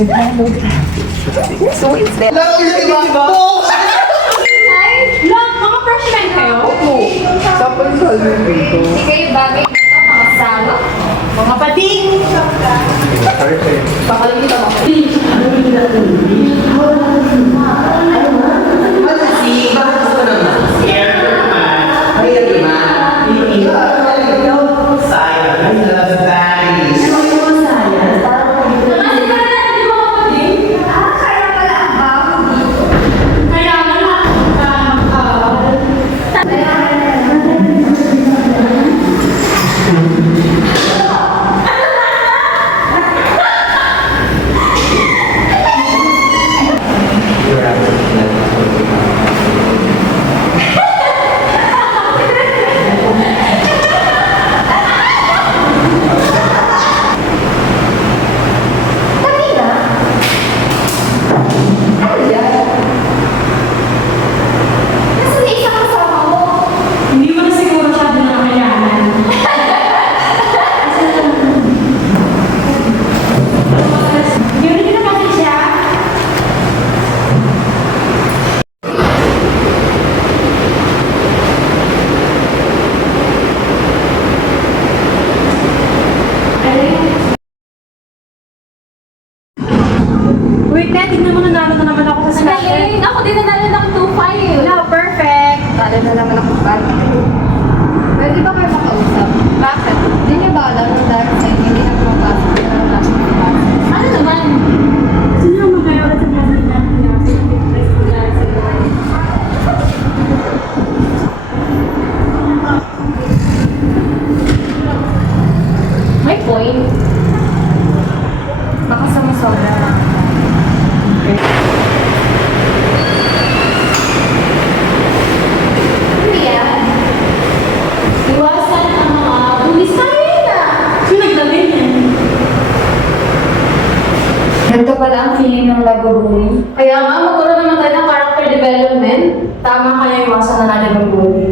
So instead. Lang, mga freshmen kayo? Tapos salmon dito. Hindi kayo bagay dito, mga salo. Mga pading! Baka lang dito mga pading. Hindi mo na siguro siya din nakakailangan. Yun na kasi siya. Wait, Ted, tignan mo nanalo na naman ako sa Ang galing! Ako din nanalo ng 2-5. Wala, perfect. Talo na naman ako bag. Pwede ba kayo makausap? Bakit? Hindi niyo ba alam na dahil sa inyo hindi na pumapasok na lang natin sa klase? Ano naman? Sino naman kayo ulit sa plastic natin? May point. Baka sumusobra. Ano yan? Iwasan ang mga bulis na rin ah. Sino nagdali niyan? Ganito pala ang feeling ng lago-bully. Kaya nga, magkaroon naman tayo ng character development. Tama kaya iwasan na natin ang bully.